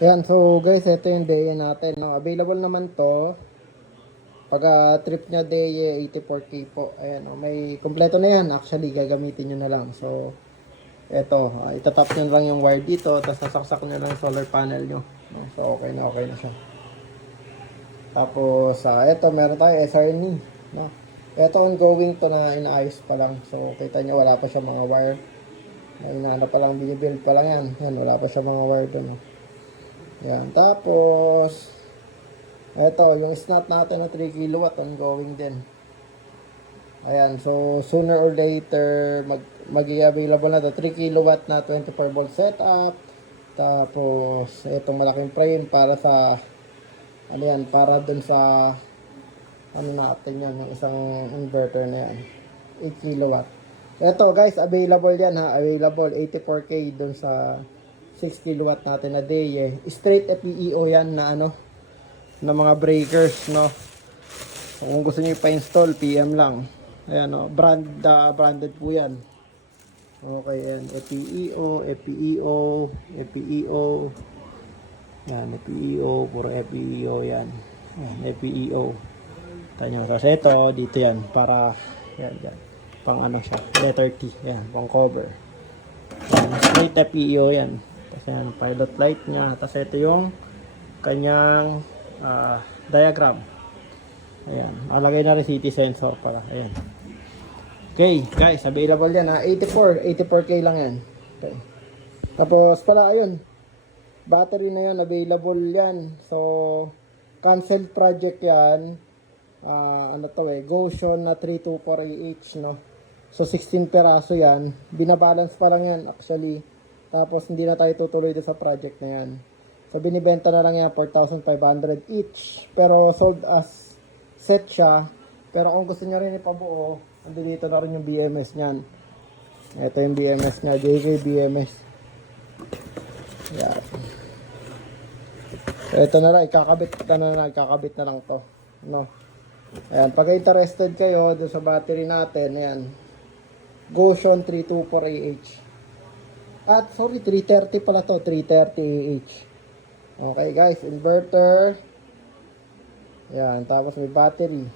Yan, so guys, ito yung day natin. No? Available naman to. Pag trip niya day 84K po. Ayan, may kompleto na yan. Actually, gagamitin nyo na lang. So, eto, itatap nyo lang yung wire dito. Tapos sasaksak nyo lang yung solar panel nyo. No? So, okay na siya. Tapos, eto, meron tayo SRNE. No? Eto, ongoing to na inaayos pa lang. So, kita nyo, wala pa siya mga wire. Inaano pa lang, binibuild pa lang yan. Yan, wala pa siya mga wire doon. No? Yan, tapos ito, yung snap natin na 3 kilowatt ongoing din. Ayan, so sooner or later mag-i-available na to 3 kilowatt na 24 volt setup. Tapos itong malaking frame para sa ano yan, para dun sa ano natin yan, yung isang inverter na yan, 8 kilowatt. Ito guys, available yan ha, available 84K dun sa 6 kilowatt natin na day eh. Straight FEO yan na ano, na mga breakers, no. So, kung gusto niyo pa-install, PM lang. Ayan, no, branded po yan. Okay, yan, FEO, FEO. Yan, FEO, puro FEO yan. Yan, FEO. Tanyo, kasi ito, dito yan, para, yan. Pang ano siya, letter T, yan, pang cover. Yan, straight FEO yan. Tapos yan, pilot light niya. Tapos ito yung kanyang diagram. Ayan. Malagay na rin city sensor para. Ayan. Okay, guys. Available yan ha. 84K lang yan. Okay. Tapos pala, ayun. Battery na yan. Available yan. So, canceled project yan. Ano to eh. Gotion na 324AH, no? So, 16 peraso yan. Binabalance pa lang yan actually. Tapos hindi na tayo tutuloy sa project na yan. So binibenta na lang yan 4,500 each. Pero sold as set siya. Pero kung gusto niya rin ipabuo, andito na rin yung BMS niyan. Ito yung BMS niya, JK BMS. Yan. So ito na lang, ikakabit na lang to. No. Ayan, pag interested kayo doon sa battery natin, ayan. Gotion 324AH. At sorry, 330 pala to, 330AH. Okay guys, inverter. Yan, tapos may battery.